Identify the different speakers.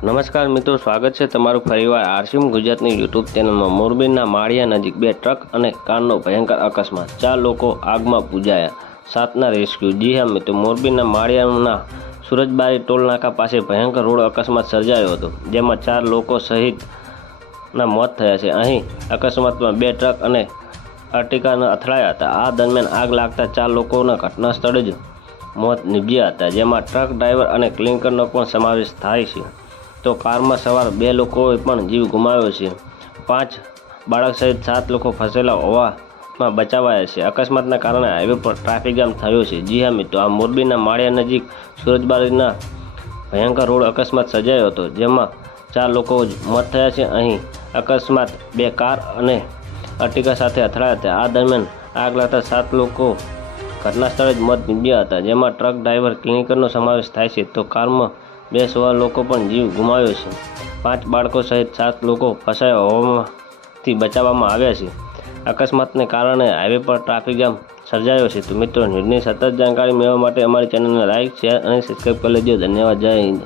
Speaker 1: નમસ્કાર મિત્રો, સ્વાગત છે તમારું ફરીવાર આરસીમ ગુજરાતની યુટ્યુબ ચેનલમાં. મોરબીના માળિયા નજીક બે ટ્રક અને કારનો ભયંકર અકસ્માત. ચાર લોકો આગમાં પૂજાયા. સાતના રેસ્ક્યુ. જી હા મિત્રો, મોરબીના માળિયાના સુરજબારી ટોલનાકા પાસે ભયંકર રોડ અકસ્માત સર્જાયો હતો, જેમાં ચાર લોકો સહિતના મોત થયા છે. અહીં અકસ્માતમાં બે ટ્રક અને અર્ટિકાને અથડાયા હતા. આ દરમિયાન આગ લાગતા ચાર લોકોના ઘટના સ્થળે જ મોત નીપજ્યા હતા, જેમાં ટ્રક ડ્રાઈવર અને ક્લિંકરનો પણ સમાવેશ થાય છે. તો કારમાં સવાર બે લોકોએ પણ જીવ ગુમાવ્યો છે. પાંચ બાળક સહિત સાત લોકો ફસેલા હોવામાં બચાવાયા છે. અકસ્માતના કારણે હાઈવે પર ટ્રાફિક જામ થયો છે. જી હા મિત્રો, આ મોરબીના માળિયા નજીક સુરજબારીના ભયંકર રોડ અકસ્માત સર્જાયો હતો, જેમાં ચાર લોકો મોત થયા છે. અહીં અકસ્માત બે કાર અને અર્ટિકા સાથે અથડાયા હતા. આ દરમિયાન આગ લાગતા સાત લોકો ઘટના સ્થળે જ મોત નીપજ્યા હતા, જેમાં ટ્રક ડ્રાઈવર ક્લિનિકરનો સમાવેશ થાય છે. તો કારમાં બે સવા લોકો પણ જીવ ગુમાવ્યો છે. પાંચ બાળકો સહિત સાત લોકો ફસાયા હોવામાંથી બચાવવામાં આવ્યા છે. અકસ્માતને કારણે હાઈવે પર ટ્રાફિક જામ સર્જાયો છે. તો મિત્રો, ન્યૂઝની સતત જાણકારી મેળવવા માટે અમારી ચેનલને લાઇક શેર અને સબસ્ક્રાઈબ કરી લેજો. ધન્યવાદ. જય હિન્દ.